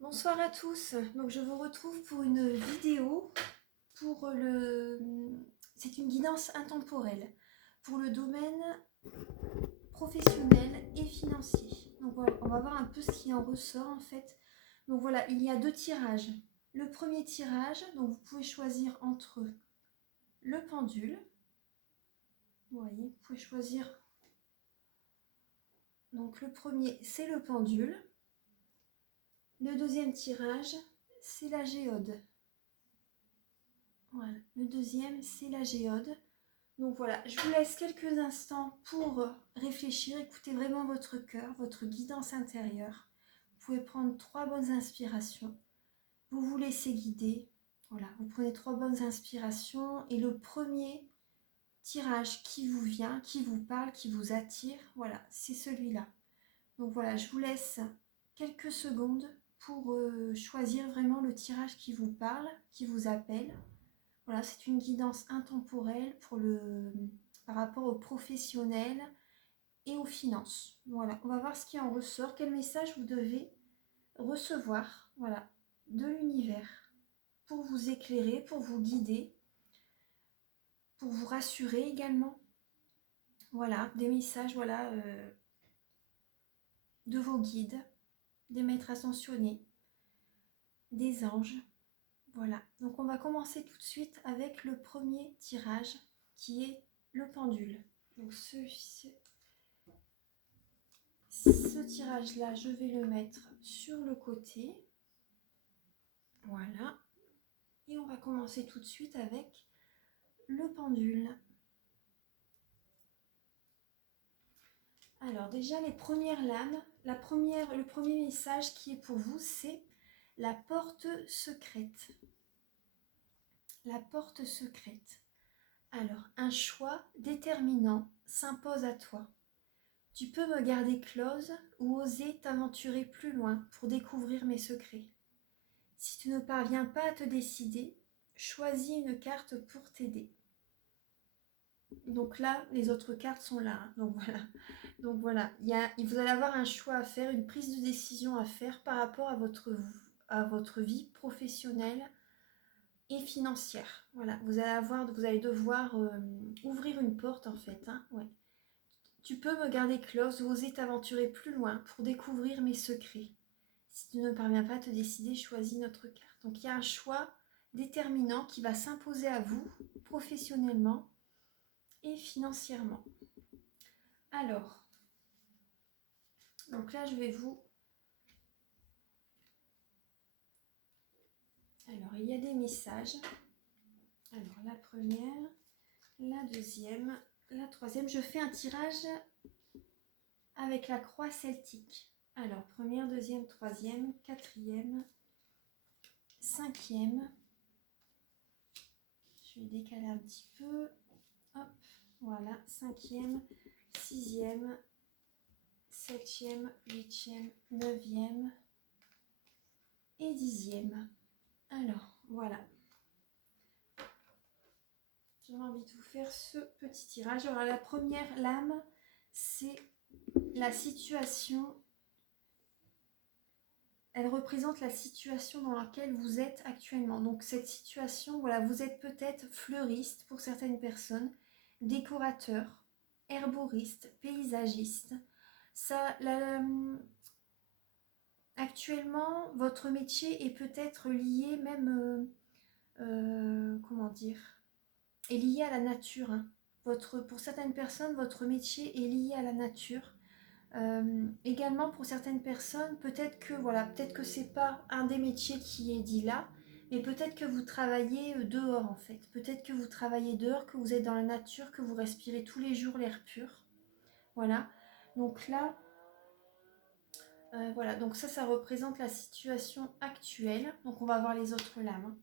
Bonsoir à tous. Donc je vous retrouve pour une vidéo pour c'est une guidance intemporelle pour le domaine professionnel et financier. Donc voilà, on va voir un peu ce qui en ressort en fait. Donc voilà, il y a deux tirages. Le premier tirage, donc vous pouvez choisir entre le pendule. Vous voyez, vous pouvez choisir. Donc le premier, c'est le pendule. Le deuxième tirage, c'est la géode. Voilà, le deuxième, c'est la géode. Donc voilà, je vous laisse quelques instants pour réfléchir, écouter vraiment votre cœur, votre guidance intérieure. Vous pouvez prendre 3 bonnes inspirations. Vous vous laissez guider. Voilà, vous prenez 3 bonnes inspirations et le premier tirage qui vous vient, qui vous parle, qui vous attire, voilà, c'est celui-là. Donc voilà, je vous laisse quelques secondes pour choisir vraiment le tirage qui vous parle, qui vous appelle. Voilà, c'est une guidance intemporelle par rapport aux professionnels et aux finances. Voilà, on va voir ce qui en ressort, quel message vous devez recevoir, voilà, de l'univers pour vous éclairer, pour vous guider, pour vous rassurer également. Voilà, des messages, voilà, de vos guides, des maîtres ascensionnés, des anges. Voilà, donc on va commencer tout de suite avec le premier tirage qui est le pendule. Donc ce tirage-là, je vais le mettre sur le côté. Voilà. Et on va commencer tout de suite avec le pendule. Alors déjà, les premières lames, le premier message qui est pour vous, c'est la porte secrète. La porte secrète. Alors, un choix déterminant s'impose à toi. Tu peux me garder close ou oser t'aventurer plus loin pour découvrir mes secrets. Si tu ne parviens pas à te décider, choisis une carte pour t'aider. Donc là, les autres cartes sont là. Hein. Donc voilà, vous allez avoir un choix à faire, une prise de décision à faire par rapport à votre vie professionnelle et financière. Voilà, vous allez devoir ouvrir une porte en fait. Hein, ouais. Tu peux me garder close ou oser t'aventurer plus loin pour découvrir mes secrets. Si tu ne parviens pas à te décider, choisis notre carte. Donc il y a un choix déterminant qui va s'imposer à vous professionnellement et financièrement. Alors, donc là je vais vous... Alors il y a des messages. Alors la première, la deuxième, la troisième. Je fais un tirage avec la croix celtique. Alors première, deuxième, troisième, quatrième, cinquième. Je vais décaler un petit peu. Hop, voilà, cinquième, sixième, septième, huitième, neuvième et dixième. Alors, voilà. J'avais envie de vous faire ce petit tirage. Alors, la première lame, c'est la situation. Elle représente la situation dans laquelle vous êtes actuellement. Donc, cette situation, voilà, vous êtes peut-être fleuriste pour certaines personnes, décorateur, herboriste, paysagiste. Actuellement, votre métier est peut-être lié même, comment dire, est lié à la nature. Hein. Pour certaines personnes, votre métier est lié à la nature. Également pour certaines personnes, peut-être que c'est pas un des métiers qui est dit là, mais peut-être que vous travaillez dehors en fait. Peut-être que vous travaillez dehors, que vous êtes dans la nature, que vous respirez tous les jours l'air pur. Voilà. Donc là, voilà, donc ça représente la situation actuelle. Donc on va voir les autres lames.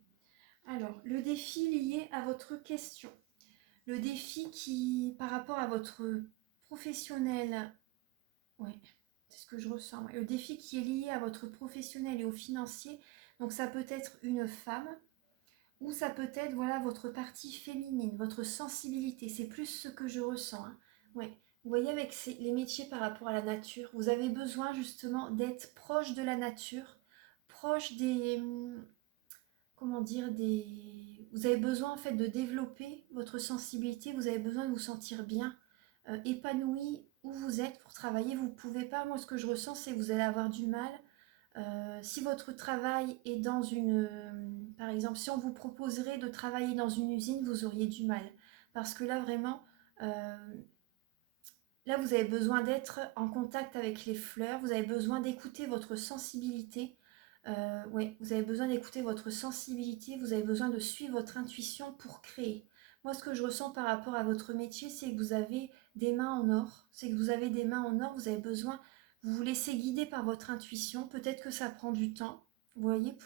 Alors, le défi lié à votre question. Le défi par rapport à votre professionnel, ouais, c'est ce que je ressens. Le défi qui est lié à votre professionnel et au financier, donc ça peut être une femme, ou ça peut être voilà, votre partie féminine, votre sensibilité. C'est plus ce que je ressens. Hein. Ouais. Vous voyez, avec les métiers par rapport à la nature, vous avez besoin justement d'être proche de la nature, proche des, comment dire, vous avez besoin en fait de développer votre sensibilité, vous avez besoin de vous sentir bien, épanoui où vous êtes pour travailler. Vous ne pouvez pas, moi ce que je ressens c'est que vous allez avoir du mal. Si votre travail est dans une... par exemple, si on vous proposerait de travailler dans une usine, vous auriez du mal. Parce que là, vraiment, là, vous avez besoin d'être en contact avec les fleurs, vous avez besoin d'écouter votre sensibilité. Ouais, vous avez besoin d'écouter votre sensibilité, vous avez besoin de suivre votre intuition pour créer. Moi, ce que je ressens par rapport à votre métier, c'est que vous avez des mains en or. C'est que vous avez des mains en or, vous avez besoin, vous vous laissez guider par votre intuition. Peut-être que ça prend du temps. Vous voyez,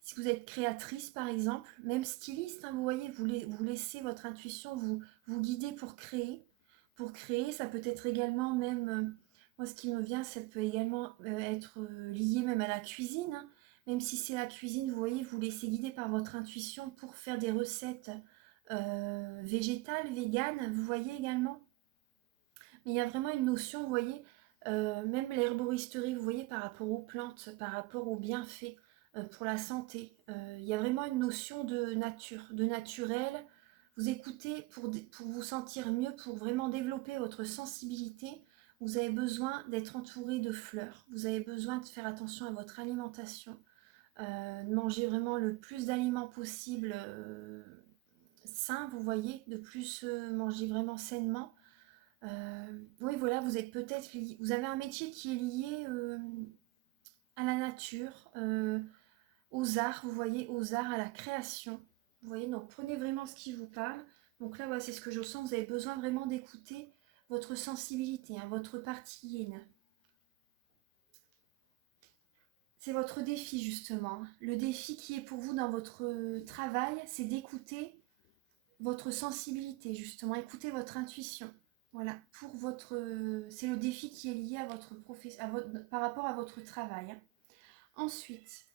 si vous êtes créatrice, par exemple, même styliste, hein, vous voyez, vous laissez votre intuition vous guider pour créer. Pour créer, ça peut être également même... moi, ce qui me vient, ça peut également être lié même à la cuisine, hein. Même si c'est la cuisine, vous voyez, vous laissez guider par votre intuition pour faire des recettes végétales, véganes, vous voyez également. Mais il y a vraiment une notion, vous voyez, même l'herboristerie, vous voyez, par rapport aux plantes, par rapport aux bienfaits pour la santé. Il y a vraiment une notion de nature, de naturel. Vous écoutez pour vous sentir mieux, pour vraiment développer votre sensibilité. Vous avez besoin d'être entouré de fleurs. Vous avez besoin de faire attention à votre alimentation. De manger vraiment le plus d'aliments possible sains, vous voyez, de plus manger vraiment sainement. Oui, voilà, vous êtes peut-être lié, vous avez un métier qui est lié à la nature, aux arts, vous voyez, aux arts, à la création. Vous voyez, donc prenez vraiment ce qui vous parle. Donc là, voilà, c'est ce que je sens, vous avez besoin vraiment d'écouter votre sensibilité, hein, votre partie yin. C'est votre défi, justement. Le défi qui est pour vous dans votre travail, c'est d'écouter votre sensibilité, justement, écouter votre intuition. Voilà, c'est le défi qui est lié à votre par rapport à votre travail, hein. Ensuite,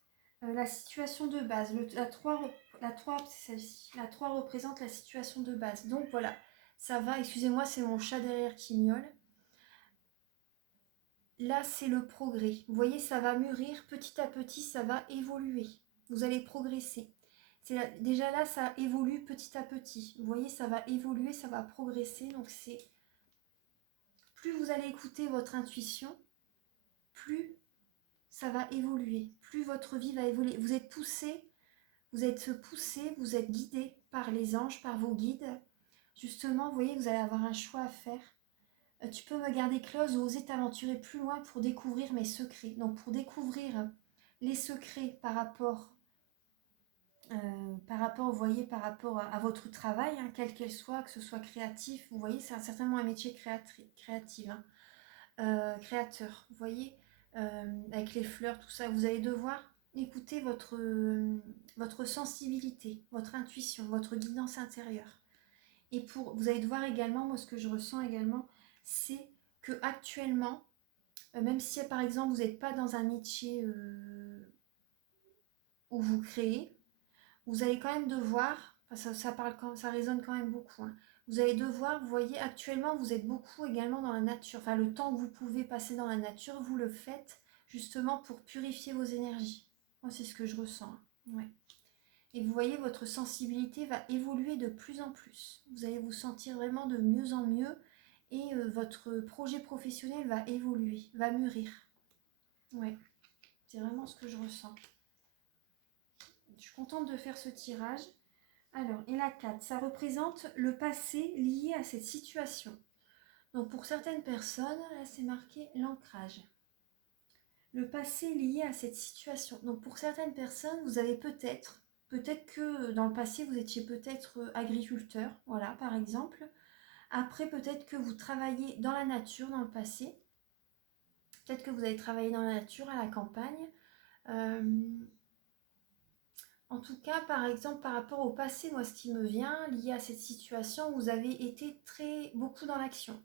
la situation de base. La 3 c'est celle-ci. La 3 représente la situation de base. Donc voilà, ça va, excusez-moi, c'est mon chat derrière qui miaule. Là, c'est le progrès. Vous voyez, ça va mûrir petit à petit, ça va évoluer. Vous allez progresser. Déjà là, ça évolue petit à petit. Vous voyez, ça va évoluer, ça va progresser. Donc c'est... plus vous allez écouter votre intuition, plus ça va évoluer. Plus votre vie va évoluer. Vous êtes poussé, vous êtes guidé par les anges, par vos guides. Justement, vous voyez, vous allez avoir un choix à faire. Tu peux me garder close ou oser t'aventurer plus loin pour découvrir mes secrets. Donc pour découvrir les secrets par rapport, vous voyez, par rapport à votre travail, hein, quel qu'elle soit, que ce soit créatif, vous voyez, c'est certainement un métier créatif, hein, créateur, vous voyez, avec les fleurs, tout ça, vous allez devoir écouter votre sensibilité, votre intuition, votre guidance intérieure. Et vous allez devoir également, moi ce que je ressens également, c'est que actuellement, même si par exemple vous n'êtes pas dans un métier où vous créez, vous allez quand même devoir, ça résonne quand même beaucoup, hein, vous allez devoir, vous voyez, actuellement vous êtes beaucoup également dans la nature, enfin le temps que vous pouvez passer dans la nature, vous le faites justement pour purifier vos énergies. Moi c'est ce que je ressens, hein. Ouais. Et vous voyez, votre sensibilité va évoluer de plus en plus. Vous allez vous sentir vraiment de mieux en mieux et votre projet professionnel va évoluer, va mûrir. Ouais, c'est vraiment ce que je ressens. Je suis contente de faire ce tirage. Alors, et la 4, ça représente le passé lié à cette situation. Donc pour certaines personnes, là c'est marqué l'ancrage. Le passé lié à cette situation. Donc pour certaines personnes, vous avez peut-être que dans le passé, vous étiez peut-être agriculteur, voilà, par exemple. Après, peut-être que vous travaillez dans la nature dans le passé. Peut-être que vous avez travaillé dans la nature, à la campagne. En tout cas, par exemple, par rapport au passé, moi, ce qui me vient, lié à cette situation, vous avez été beaucoup dans l'action.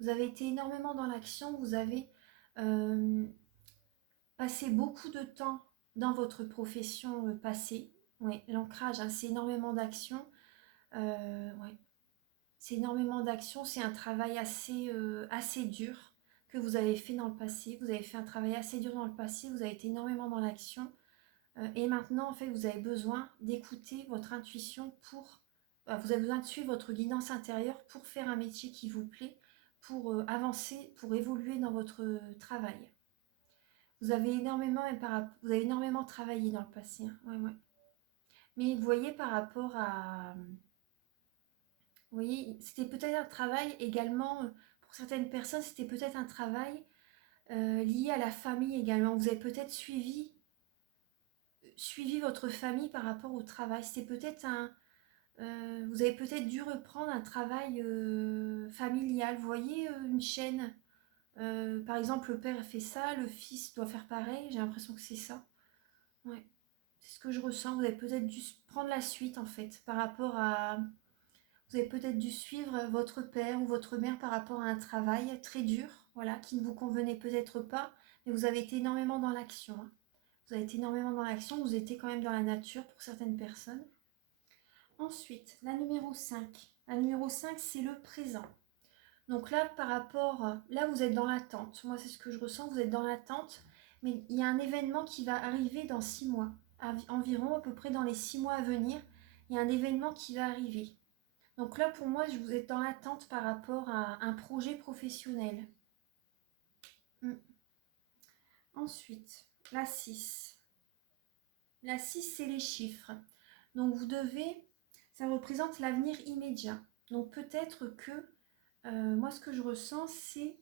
Vous avez été énormément dans l'action, vous avez passé beaucoup de temps dans votre profession passée. Oui, l'ancrage, hein, c'est énormément d'action. Ouais. C'est énormément d'action, c'est un travail assez dur que vous avez fait dans le passé. Vous avez fait un travail assez dur dans le passé, vous avez été énormément dans l'action. Et maintenant, en fait, vous avez besoin d'écouter votre intuition vous avez besoin de suivre votre guidance intérieure pour faire un métier qui vous plaît, pour avancer, pour évoluer dans votre travail. Vous avez énormément travaillé dans le passé. Hein. Ouais, ouais. Mais vous voyez, par rapport à... Vous voyez, c'était peut-être un travail également, pour certaines personnes, c'était peut-être un travail lié à la famille également. Vous avez peut-être suivi votre famille par rapport au travail. C'était peut-être vous avez peut-être dû reprendre un travail familial. Vous voyez une chaîne. Par exemple, le père fait ça, le fils doit faire pareil. J'ai l'impression que c'est ça. Ouais. C'est ce que je ressens. Vous avez peut-être dû prendre la suite en fait par rapport à... Vous avez peut-être dû suivre votre père ou votre mère par rapport à un travail très dur, voilà, qui ne vous convenait peut-être pas, mais vous avez été énormément dans l'action. Hein. Vous avez été énormément dans l'action, vous étiez quand même dans la nature pour certaines personnes. Ensuite, la numéro 5. La numéro 5, c'est le présent. Donc là, là, vous êtes dans l'attente. Moi, c'est ce que je ressens, vous êtes dans l'attente, mais il y a un événement qui va arriver dans 6 mois. Environ, à peu près dans les 6 mois à venir, il y a un événement qui va arriver. Donc là, pour moi, vous êtes dans l'attente par rapport à un projet professionnel. Ensuite, la 6. La 6, c'est les chiffres. Donc ça représente l'avenir immédiat. Donc peut-être que, moi ce que je ressens, c'est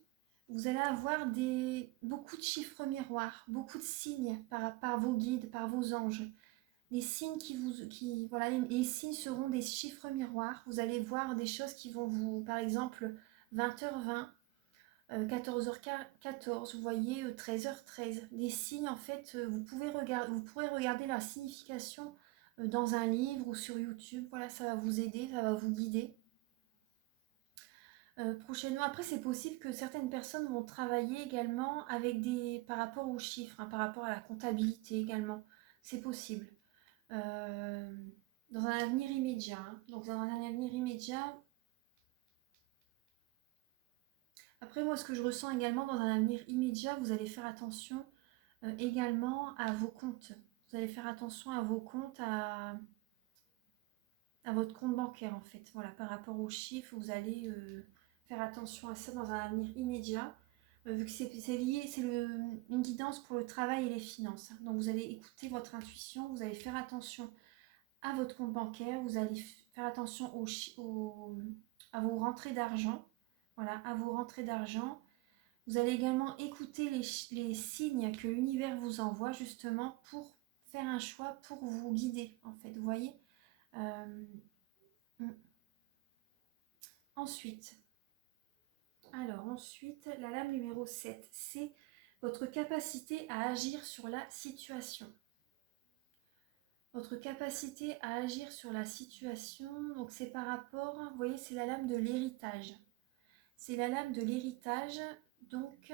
vous allez avoir beaucoup de chiffres miroirs, beaucoup de signes par vos guides, par vos anges. Les signes voilà, les signes seront des chiffres miroirs. Vous allez voir des choses qui vont par exemple, 20h20, 14h14, vous voyez, 13h13. Des signes, en fait, vous pourrez regarder la signification dans un livre ou sur YouTube. Voilà, ça va vous aider, ça va vous guider. Prochainement, après, c'est possible que certaines personnes vont travailler également par rapport aux chiffres, hein, par rapport à la comptabilité également. C'est possible. Dans un avenir immédiat. Hein. Donc, dans un avenir immédiat. Après, moi, ce que je ressens également dans un avenir immédiat, vous allez faire attention également à vos comptes. Vous allez faire attention à vos comptes, à votre compte bancaire, en fait. Voilà, par rapport aux chiffres, vous allez faire attention à ça dans un avenir immédiat. Vu que c'est lié, c'est une guidance pour le travail et les finances. Hein. Donc, vous allez écouter votre intuition, vous allez faire attention à votre compte bancaire, vous allez faire attention à vos rentrées d'argent. Voilà, à vos rentrées d'argent. Vous allez également écouter les signes que l'univers vous envoie justement pour faire un choix, pour vous guider en fait, vous voyez. Ensuite, la lame numéro 7, c'est votre capacité à agir sur la situation. Votre capacité à agir sur la situation, donc c'est par rapport, vous voyez, c'est la lame de l'héritage. C'est la lame de l'héritage, donc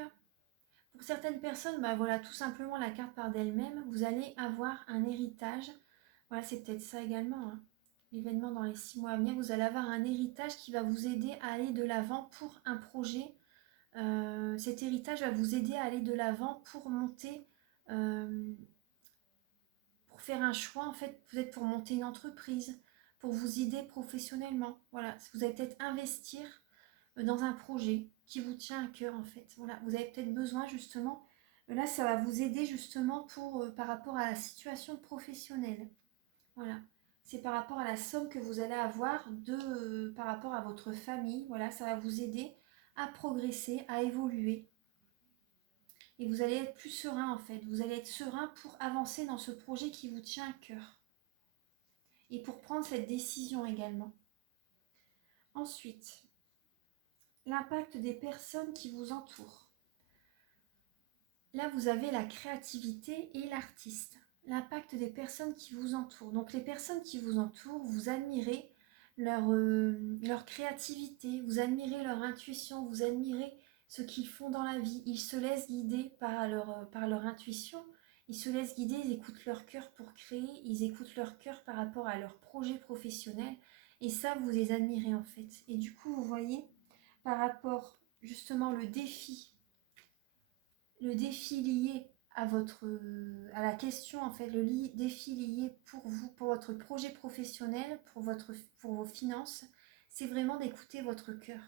pour certaines personnes, voilà, tout simplement la carte par d'elle-même, vous allez avoir un héritage. Voilà, c'est peut-être ça également, hein. L'événement dans les 6 mois à venir, vous allez avoir un héritage qui va vous aider à aller de l'avant pour un projet. Cet héritage va vous aider à aller de l'avant pour monter, pour faire un choix, en fait, peut-être pour monter une entreprise, pour vous aider professionnellement. Voilà, vous allez peut-être investir dans un projet qui vous tient à cœur en fait. Voilà, vous avez peut-être besoin justement, là ça va vous aider justement par rapport à la situation professionnelle. Voilà, c'est par rapport à la somme que vous allez avoir par rapport à votre famille. Voilà, ça va vous aider à progresser, à évoluer. Et vous allez être plus serein en fait. Vous allez être serein pour avancer dans ce projet qui vous tient à cœur. Et pour prendre cette décision également. Ensuite, l'impact des personnes qui vous entourent. Là, vous avez la créativité et l'artiste. L'impact des personnes qui vous entourent. Donc, les personnes qui vous entourent, vous admirez leur créativité, vous admirez leur intuition, vous admirez ce qu'ils font dans la vie. Ils se laissent guider par leur intuition. Ils se laissent guider, ils écoutent leur cœur pour créer, ils écoutent leur cœur par rapport à leur projet professionnel. Et ça, vous les admirez en fait. Et du coup, vous voyez, par rapport justement le défi lié à la question, en fait, défi lié pour vous, pour votre projet professionnel, pour vos finances, c'est vraiment d'écouter votre cœur,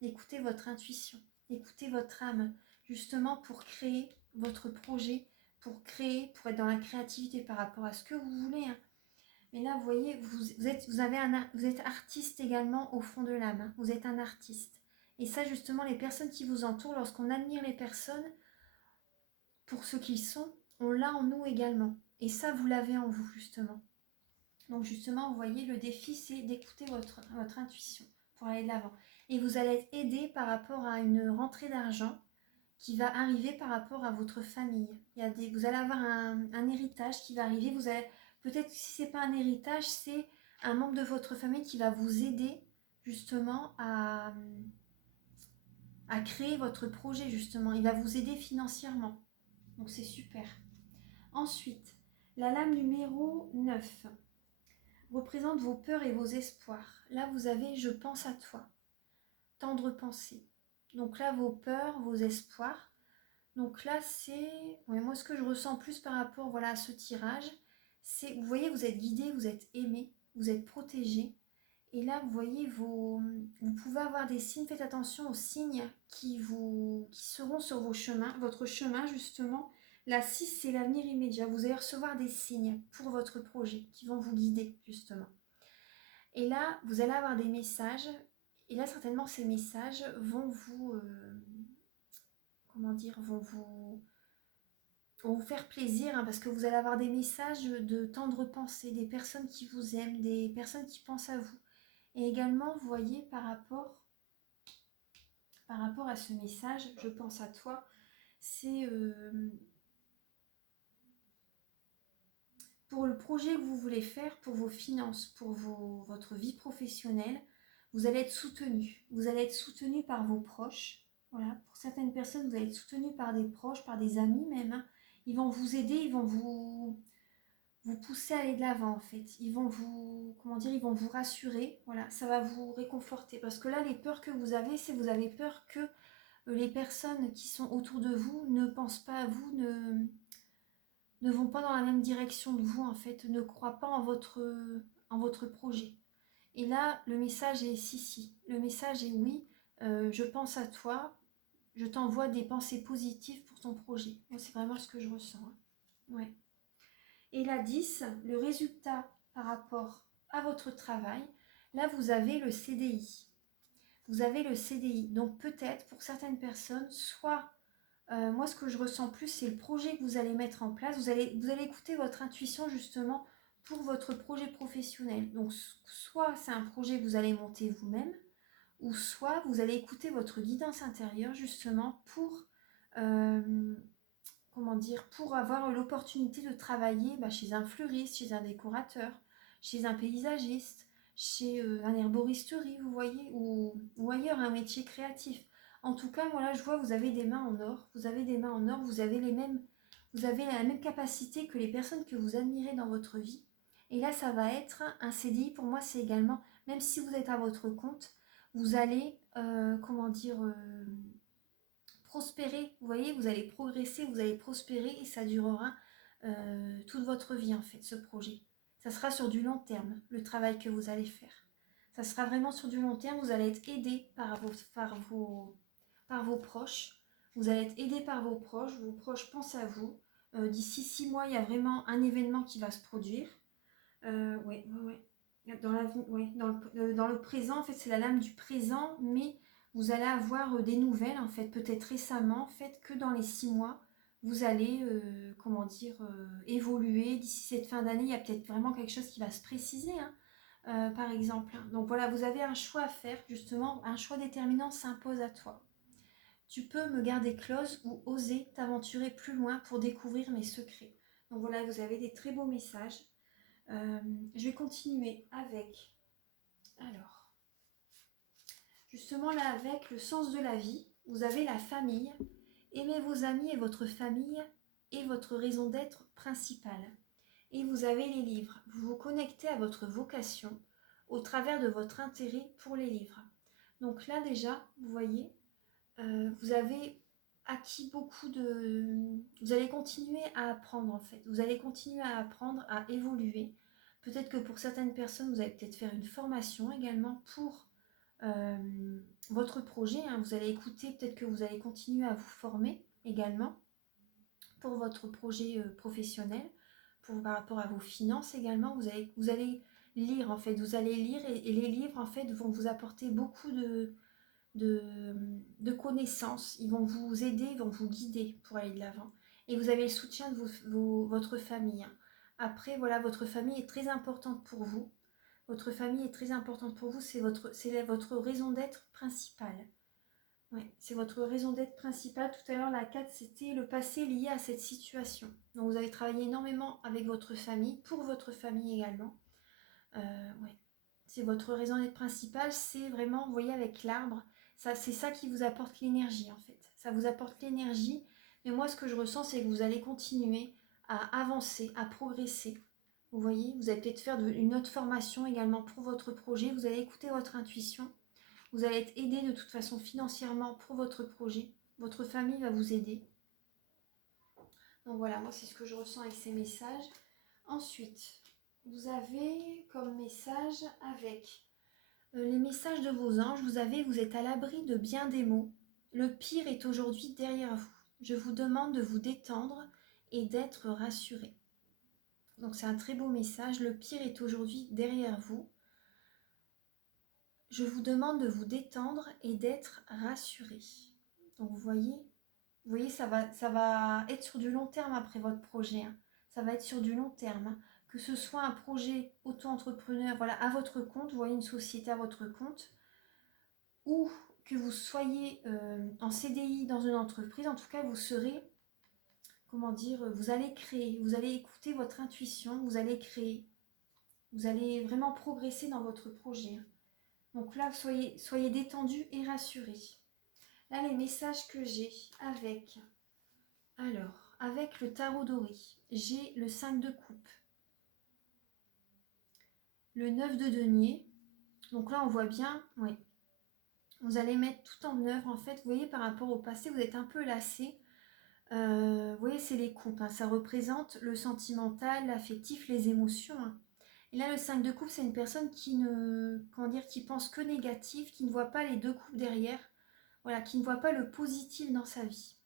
d'écouter votre intuition, d'écouter votre âme, justement pour créer votre projet, pour être dans la créativité par rapport à ce que vous voulez, hein. Mais là, vous voyez, vous êtes artiste également au fond de l'âme, hein. Vous êtes un artiste. Et ça, justement, les personnes qui vous entourent, lorsqu'on admire les personnes, pour ce qu'ils sont, on l'a en nous également. Et ça, vous l'avez en vous, justement. Donc, justement, vous voyez, le défi, c'est d'écouter votre intuition pour aller de l'avant. Et vous allez être aidé par rapport à une rentrée d'argent qui va arriver par rapport à votre famille. Vous allez avoir un héritage qui va arriver. Peut-être si ce n'est pas un héritage, c'est un membre de votre famille qui va vous aider justement à créer votre projet, justement. Il va vous aider financièrement. Donc c'est super. Ensuite, la lame numéro 9 représente vos peurs et vos espoirs. Là, vous avez « je pense à toi », tendre pensée. Donc là, vos peurs, vos espoirs. Donc là, c'est... Ouais, moi, ce que je ressens plus par rapport à ce tirage, c'est, vous voyez, vous êtes guidé, vous êtes aimé, vous êtes protégé. Et là, vous voyez, vous pouvez avoir des signes. Faites attention aux signes qui seront sur votre chemin, justement. La 6, c'est l'avenir immédiat. Vous allez recevoir des signes pour votre projet qui vont vous guider, justement. Et là, vous allez avoir des messages. Et là, certainement, ces messages vont vous... vont vous faire plaisir, hein, parce que vous allez avoir des messages de tendre pensée, des personnes qui vous aiment, des personnes qui pensent à vous. Et également, vous voyez, par rapport à ce message, je pense à toi, c'est pour le projet que vous voulez faire, pour vos finances, pour votre vie professionnelle, vous allez être soutenu. Vous allez être soutenu par vos proches. Voilà. Pour certaines personnes, vous allez être soutenu par des proches, par des amis même, hein. Ils vont vous aider, ils vont vous pousser à aller de l'avant, en fait. Ils vont vous rassurer. Voilà, ça va vous réconforter. Parce que là, les peurs que vous avez, c'est vous avez peur que les personnes qui sont autour de vous ne pensent pas à vous, ne vont pas dans la même direction que vous, en fait, ne croient pas en votre projet. Et là, le message est si. Le message est oui, je pense à toi, je t'envoie des pensées positives pour ton projet. Moi, c'est vraiment ce que je ressens, hein. Ouais. Et la 10, le résultat par rapport à votre travail, là, vous avez le CDI. Vous avez le CDI. Donc, peut-être, pour certaines personnes, soit... moi, ce que je ressens plus, c'est le projet que vous allez mettre en place. Vous allez écouter votre intuition, justement, pour votre projet professionnel. Donc, soit c'est un projet que vous allez monter vous-même, ou soit vous allez écouter votre guidance intérieure, justement, pour pour avoir l'opportunité de travailler chez un fleuriste, chez un décorateur, chez un paysagiste, chez un herboristerie, vous voyez, ou ailleurs, un métier créatif. En tout cas, moi là, je vois, vous avez des mains en or, vous avez la même capacité que les personnes que vous admirez dans votre vie. Et là, ça va être un CDI. Pour moi, c'est également, même si vous êtes à votre compte, vous allez, prospérer, vous voyez, vous allez progresser, vous allez prospérer et ça durera toute votre vie, en fait, ce projet. Ça sera sur du long terme, le travail que vous allez faire. Ça sera vraiment sur du long terme, vous allez être aidé par vos proches. Vous allez être aidé par vos proches pensent à vous. D'ici 6 mois, il y a vraiment un événement qui va se produire. Ouais. Dans le présent, en fait, c'est la lame du présent, mais vous allez avoir des nouvelles, en fait, peut-être récemment, en fait, que dans les 6 mois, vous allez, évoluer. D'ici cette fin d'année, il y a peut-être vraiment quelque chose qui va se préciser, hein, par exemple. Donc voilà, vous avez un choix à faire, justement, un choix déterminant s'impose à toi. Tu peux me garder close ou oser t'aventurer plus loin pour découvrir mes secrets. Donc voilà, vous avez des très beaux messages. Je vais continuer avec, alors, justement là avec le sens de la vie, vous avez la famille, aimez vos amis et votre famille est votre raison d'être principale. Et vous avez les livres, vous vous connectez à votre vocation au travers de votre intérêt pour les livres. Donc là déjà, vous voyez, vous avez acquis beaucoup de... Vous allez continuer à apprendre en fait. Vous allez continuer à apprendre, à évoluer. Peut-être que pour certaines personnes, vous allez peut-être faire une formation également pour votre projet. Hein. Vous allez écouter, peut-être que vous allez continuer à vous former également pour votre projet professionnel, par rapport à vos finances également. Vous allez lire en fait. Vous allez lire et les livres en fait vont vous apporter beaucoup de connaissances, ils vont vous aider, ils vont vous guider pour aller de l'avant. Et vous avez le soutien de votre famille. Hein. Après, voilà, votre famille est très importante pour vous. Votre famille est très importante pour vous, c'est votre raison d'être principale. Ouais, c'est votre raison d'être principale. Tout à l'heure, la 4, c'était le passé lié à cette situation. Donc, vous avez travaillé énormément avec votre famille, pour votre famille également. Ouais. C'est votre raison d'être principale, c'est vraiment, vous voyez, avec l'arbre, c'est ça qui vous apporte l'énergie en fait. Ça vous apporte l'énergie, mais moi ce que je ressens, c'est que vous allez continuer à avancer, à progresser. Vous voyez, vous allez peut-être faire une autre formation également pour votre projet, vous allez écouter votre intuition, vous allez être aidé de toute façon financièrement pour votre projet, votre famille va vous aider. Donc voilà, moi c'est ce que je ressens avec ces messages. Ensuite, vous avez comme message avec les messages de vos anges, vous êtes à l'abri de bien des maux. Le pire est aujourd'hui derrière vous. Je vous demande de vous détendre et d'être rassuré. Donc c'est un très beau message. Le pire est aujourd'hui derrière vous. Je vous demande de vous détendre et d'être rassuré. Donc vous voyez, ça va être sur du long terme après votre projet. Hein. Ça va être sur du long terme. Hein. Que ce soit un projet auto-entrepreneur, voilà, à votre compte, vous voyez une société à votre compte, ou que vous soyez en CDI dans une entreprise, en tout cas vous serez, comment dire, vous allez créer, vous allez écouter votre intuition, vous allez créer, vous allez vraiment progresser dans votre projet. Donc là, soyez détendu et rassuré. Là, les messages que j'ai avec le tarot doré, j'ai le 5 de coupe, le 9 de denier. Donc là, on voit bien, oui, vous allez mettre tout en œuvre. En fait, vous voyez, par rapport au passé, vous êtes un peu lassé. Vous voyez, c'est les coupes. Hein. Ça représente le sentimental, l'affectif, les émotions. Hein. Et là, le 5 de coupe, c'est une personne qui qui pense que négatif, qui ne voit pas les deux coupes derrière. Voilà, qui ne voit pas le positif dans sa vie.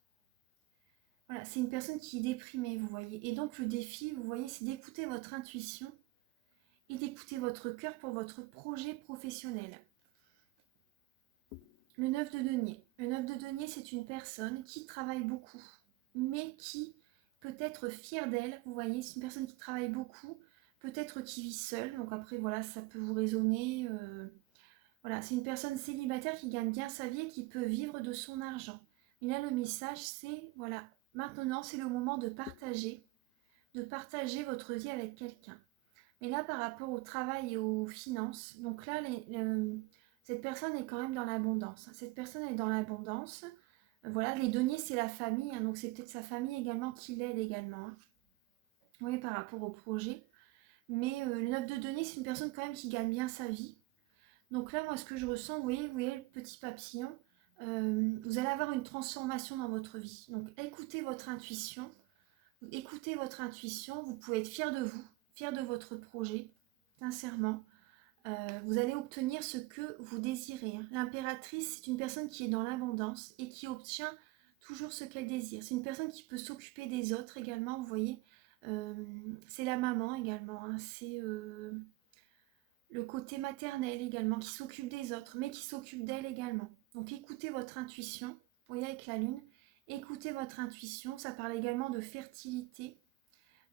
Voilà, c'est une personne qui est déprimée, vous voyez. Et donc, le défi, vous voyez, c'est d'écouter votre intuition et d'écouter votre cœur pour votre projet professionnel. Le 9 de denier. Le 9 de denier, c'est une personne qui travaille beaucoup, mais qui peut être fière d'elle. Vous voyez, c'est une personne qui travaille beaucoup, peut-être qui vit seule. Donc après, voilà, ça peut vous résonner. Voilà, c'est une personne célibataire qui gagne bien sa vie et qui peut vivre de son argent. Mais là, le message, c'est, voilà, maintenant, c'est le moment de partager votre vie avec quelqu'un. Mais là, par rapport au travail et aux finances, donc là, cette personne est quand même dans l'abondance. Cette personne est dans l'abondance. Voilà, les deniers, c'est la famille. Hein, donc, c'est peut-être sa famille également qui l'aide également. Hein. Oui, par rapport au projet. Mais le 9 de deniers, c'est une personne quand même qui gagne bien sa vie. Donc là, moi, ce que je ressens, vous voyez le petit papillon. Vous allez avoir une transformation dans votre vie. Donc, écoutez votre intuition. Écoutez votre intuition. Vous pouvez être fier de vous, fier de votre projet, sincèrement. Vous allez obtenir ce que vous désirez. Hein. L'impératrice, c'est une personne qui est dans l'abondance et qui obtient toujours ce qu'elle désire. C'est une personne qui peut s'occuper des autres également, vous voyez. C'est la maman également. Hein. C'est le côté maternel également, qui s'occupe des autres, mais qui s'occupe d'elle également. Donc écoutez votre intuition. Vous voyez avec la lune. Écoutez votre intuition. Ça parle également de fertilité.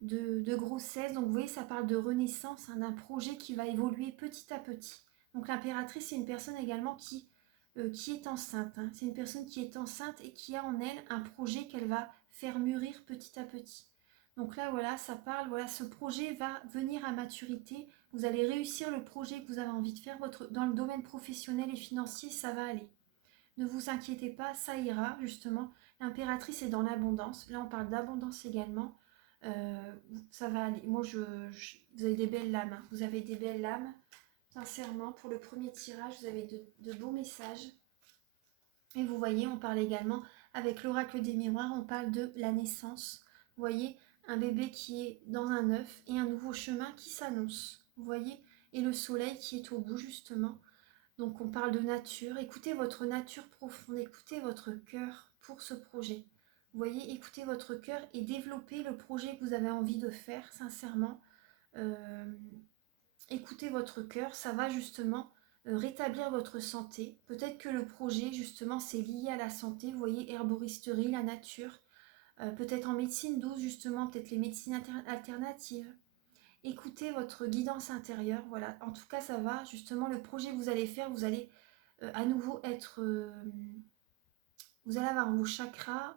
De grossesse, donc vous voyez ça parle de renaissance, hein, d'un projet qui va évoluer petit à petit. Donc l'impératrice c'est une personne également qui est enceinte, hein. C'est une personne qui est enceinte et qui a en elle un projet qu'elle va faire mûrir petit à petit. Donc là voilà, ça parle, voilà, ce projet va venir à maturité, vous allez réussir le projet que vous avez envie de faire, dans le domaine professionnel et financier, ça va aller. Ne vous inquiétez pas, ça ira justement. L'impératrice est dans l'abondance, là on parle d'abondance également. Ça va aller. Moi, vous avez des belles lames. Hein. Vous avez des belles lames. Sincèrement, pour le premier tirage, vous avez de beaux messages. Et vous voyez, on parle également avec l'oracle des miroirs, on parle de la naissance. Vous voyez, un bébé qui est dans un œuf et un nouveau chemin qui s'annonce. Vous voyez, et le soleil qui est au bout justement. Donc on parle de nature. Écoutez votre nature profonde, écoutez votre cœur pour ce projet. Vous voyez, écoutez votre cœur et développez le projet que vous avez envie de faire, sincèrement. Écoutez votre cœur, ça va justement rétablir votre santé. Peut-être que le projet, justement, c'est lié à la santé. Vous voyez, herboristerie, la nature. Peut-être en médecine douce, justement, peut-être les médecines alternatives. Écoutez votre guidance intérieure. Voilà, en tout cas, ça va. Justement, le projet que vous allez faire, vous allez à nouveau être... vous allez avoir vos chakras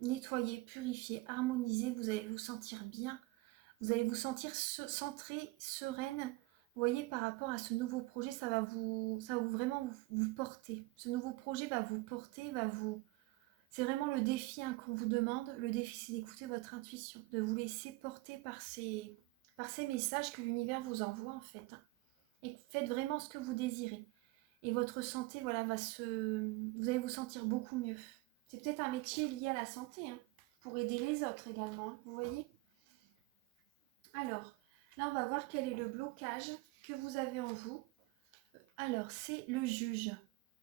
nettoyés, purifiés, harmonisés. Vous allez vous sentir bien. Vous allez vous sentir centrée, sereine. Vous voyez, par rapport à ce nouveau projet, ça va vraiment vous porter. Ce nouveau projet va vous porter, c'est vraiment le défi qu'on vous demande. Le défi, c'est d'écouter votre intuition, de vous laisser porter par ces messages que l'univers vous envoie en fait. Et faites vraiment ce que vous désirez. Et votre santé, voilà, vous allez vous sentir beaucoup mieux. C'est peut-être un métier lié à la santé, pour aider les autres également, vous voyez. Alors, là, on va voir quel est le blocage que vous avez en vous. Alors, c'est le juge.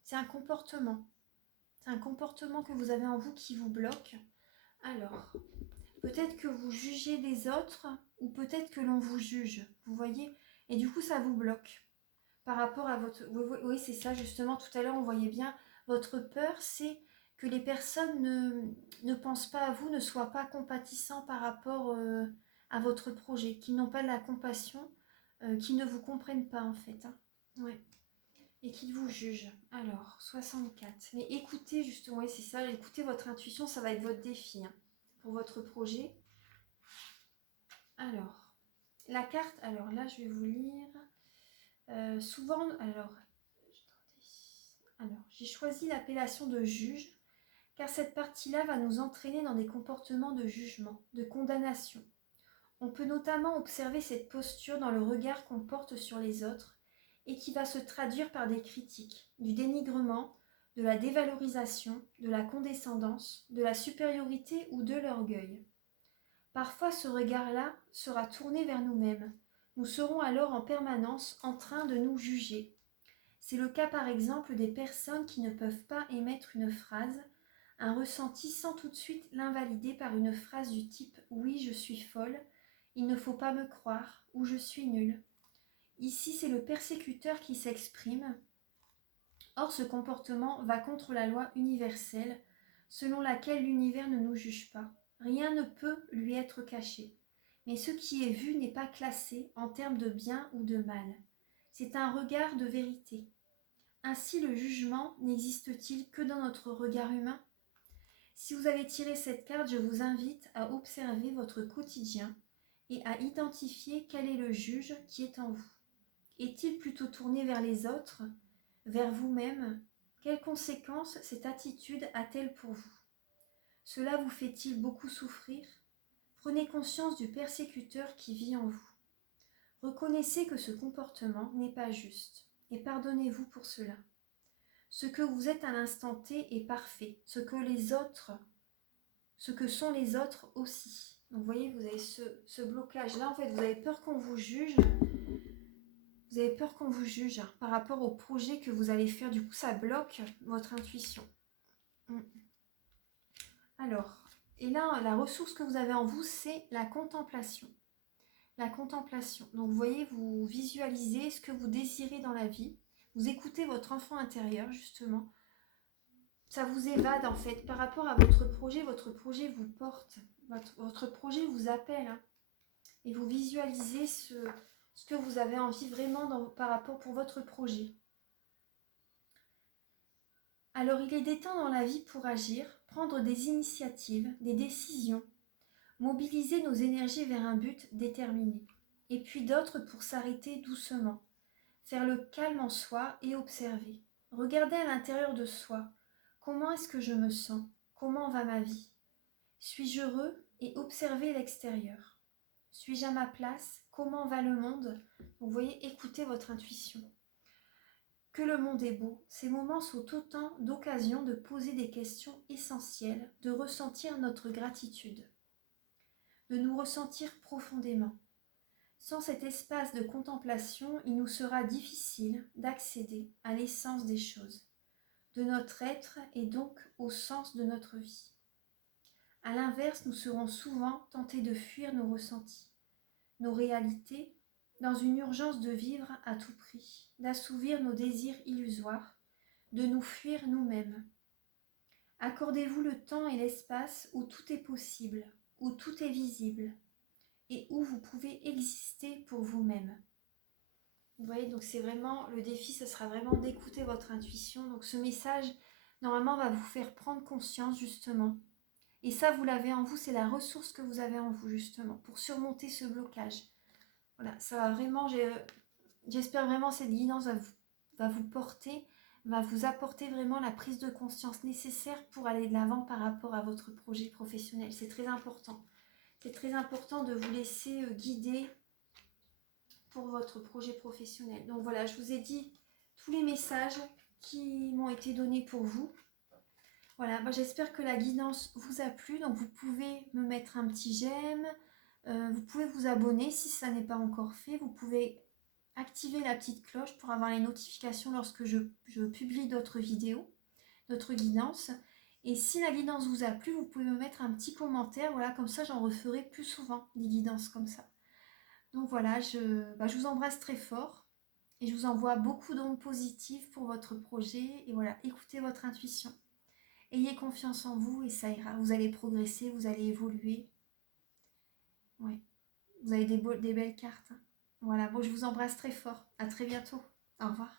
C'est un comportement. C'est un comportement que vous avez en vous qui vous bloque. Alors, peut-être que vous jugez des autres ou peut-être que l'on vous juge. Vous voyez? Et du coup, ça vous bloque. Par rapport à votre... Oui, c'est ça, justement. Tout à l'heure, on voyait bien. Votre peur, c'est que les personnes ne pensent pas à vous, ne soient pas compatissants par rapport à votre projet, qu'ils n'ont pas de la compassion, qu'ils ne vous comprennent pas, en fait. Ouais. Et qu'ils vous jugent. Alors, 64. Mais écoutez, justement, oui, c'est ça, écoutez votre intuition, ça va être votre défi pour votre projet. Alors, la carte, alors là, je vais vous lire. Souvent, alors, j'ai choisi l'appellation de juge, car cette partie-là va nous entraîner dans des comportements de jugement, de condamnation. On peut notamment observer cette posture dans le regard qu'on porte sur les autres et qui va se traduire par des critiques, du dénigrement, de la dévalorisation, de la condescendance, de la supériorité ou de l'orgueil. Parfois, ce regard-là sera tourné vers nous-mêmes. Nous serons alors en permanence en train de nous juger. C'est le cas par exemple des personnes qui ne peuvent pas émettre une phrase, un ressenti sans tout de suite l'invalider par une phrase du type « oui, je suis folle », « il ne faut pas me croire » ou « je suis nulle ». Ici, c'est le persécuteur qui s'exprime. Or, ce comportement va contre la loi universelle, selon laquelle l'univers ne nous juge pas. Rien ne peut lui être caché. Mais ce qui est vu n'est pas classé en termes de bien ou de mal. C'est un regard de vérité. Ainsi, le jugement n'existe-t-il que dans notre regard humain? Si vous avez tiré cette carte, je vous invite à observer votre quotidien et à identifier quel est le juge qui est en vous. Est-il plutôt tourné vers les autres, vers vous-même? Quelles conséquences cette attitude a-t-elle pour vous? Cela vous fait-il beaucoup souffrir? Prenez conscience du persécuteur qui vit en vous. Reconnaissez que ce comportement n'est pas juste et pardonnez-vous pour cela. Ce que vous êtes à l'instant T est parfait, ce que sont les autres aussi. Donc vous voyez, vous avez ce blocage-là, en fait, vous avez peur qu'on vous juge. Vous avez peur qu'on vous juge par rapport au projet que vous allez faire. Du coup, ça bloque votre intuition. Alors, et là, la ressource que vous avez en vous, c'est la contemplation. La contemplation. Donc, vous voyez, vous visualisez ce que vous désirez dans la vie. Vous écoutez votre enfant intérieur, justement. Ça vous évade, en fait, par rapport à votre projet. Votre projet vous porte. Votre projet vous appelle. Et vous visualisez ce que vous avez envie vraiment par rapport pour votre projet. Alors il est des temps dans la vie pour agir, prendre des initiatives, des décisions, mobiliser nos énergies vers un but déterminé, et puis d'autres pour s'arrêter doucement, faire le calme en soi et observer. Regarder à l'intérieur de soi, comment est-ce que je me sens? Comment va ma vie? Suis-je heureux? Et observer l'extérieur. Suis-je à ma place? Comment va le monde? Vous voyez, écoutez votre intuition. que le monde est beau. Ces moments sont autant d'occasions de poser des questions essentielles, de ressentir notre gratitude, de nous ressentir profondément. Sans cet espace de contemplation, il nous sera difficile d'accéder à l'essence des choses, de notre être et donc au sens de notre vie. À l'inverse, nous serons souvent tentés de fuir nos ressentis, nos réalités, dans une urgence de vivre à tout prix, d'assouvir nos désirs illusoires, de nous fuir nous-mêmes. Accordez-vous le temps et l'espace où tout est possible, où tout est visible et où vous pouvez exister pour vous-même. Vous voyez, donc c'est vraiment, le défi, ce sera vraiment d'écouter votre intuition. Donc ce message, normalement, va vous faire prendre conscience, justement. Et ça, vous l'avez en vous, c'est la ressource que vous avez en vous, justement, pour surmonter ce blocage. Voilà, ça va vraiment, j'espère vraiment cette guidance va vous porter, va vous apporter vraiment la prise de conscience nécessaire pour aller de l'avant par rapport à votre projet professionnel. C'est très important. C'est très important de vous laisser guider pour votre projet professionnel. Donc voilà, je vous ai dit tous les messages qui m'ont été donnés pour vous. Voilà, moi j'espère que la guidance vous a plu. Donc vous pouvez me mettre un petit j'aime, vous pouvez vous abonner si ça n'est pas encore fait. Vous pouvez activer la petite cloche pour avoir les notifications lorsque je publie d'autres vidéos, d'autres guidances. Et si la guidance vous a plu, vous pouvez me mettre un petit commentaire. Voilà, comme ça j'en referai plus souvent des guidances comme ça. Donc voilà, je vous embrasse très fort et je vous envoie beaucoup d'ondes positives pour votre projet. Et voilà, écoutez votre intuition. Ayez confiance en vous et ça ira. Vous allez progresser, vous allez évoluer. Ouais. Vous avez des belles cartes. Voilà, bon, je vous embrasse très fort. À très bientôt. Au revoir.